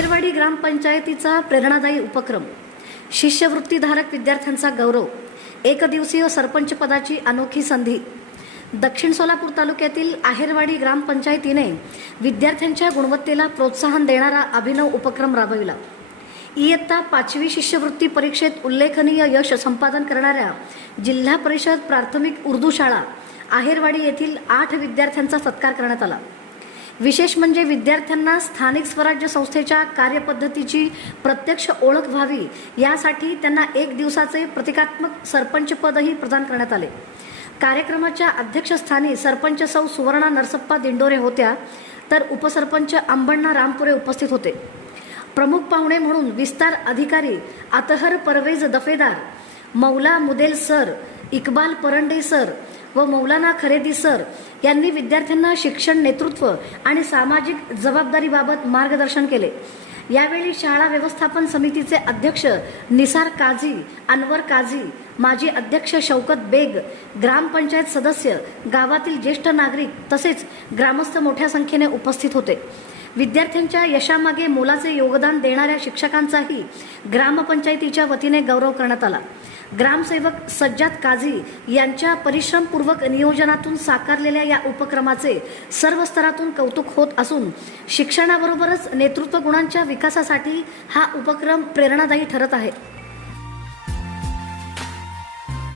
आहेरवाडी ग्रामपंचायतीचा प्रेरणादायी उपक्रम, शिष्यवृत्तीधारक विद्यार्थ्यांचा गौरव, एकदिवसीय सरपंच पदाची अनोखी संधी। दक्षिण सोलापूर तालुक्यातील आहेरवाडी ग्रामपंचायतीने विद्यार्थ्यांच्या गुणवत्तेला प्रोत्साहन देणारा अभिनव उपक्रम राबविला। इयत्ता 5वी शिष्यवृत्ती परीक्षेत उल्लेखनीय यश संपादन करणाऱ्या जिल्हा परिषद प्राथमिक उर्दू शाळा आहेरवाडी येथील 8 विद्यार्थ्यांचा सत्कार करण्यात आला। विशेष म्हणजे विद्यार्थ्यांना स्थानिक स्वराज्य संस्थेच्या कार्यपद्धतीची प्रत्यक्ष ओळख व्हावी यासाठी त्यांना 1 दिवसाचे प्रतिकात्मक सरपंच पदही प्रदान करण्यात आले। कार्यक्रमाच्या अध्यक्षस्थानी सरपंच सौ सुवर्णा नरसप्पा दिंडोरे होत्या, तर उपसरपंच अंबण्णा रामपुरे उपस्थित होते। प्रमुख पाहुणे म्हणून विस्तार अधिकारी अतहर परवेज दफेदार, मौला मुदेल सर, इक्बाल परंडे सर व मौलाना खरेदी सर यांनी विद्यार्थ्यांना शिक्षण नेतृत्व आणि सामाजिक जबाबदारीबाबत मार्गदर्शन केले। यावेळी शाळा व्यवस्थापन समितीचे अध्यक्ष निसार काझी, अनवर काझी, माजी अध्यक्ष शौकत बेग, ग्रामपंचायत सदस्य, गावातील ज्येष्ठ नागरिक तसेच ग्रामस्थ मोठ्या संख्येने उपस्थित होते। विद्यार्थ्यांच्या यशामागे मोलाचे योगदान देणाऱ्या शिक्षकांचाही ग्रामपंचायतीच्या वतीने गौरव करण्यात आला। ग्रामसेवक सज्जाद काझी यांच्या परिश्रमपूर्वक नियोजनातून साकारलेल्या या उपक्रमाचे सर्व स्तरातून कौतुक होत असून शिक्षणाबरोबरच नेतृत्व गुणांच्या विकासासाठी हा उपक्रम प्रेरणादायी ठरत आहे।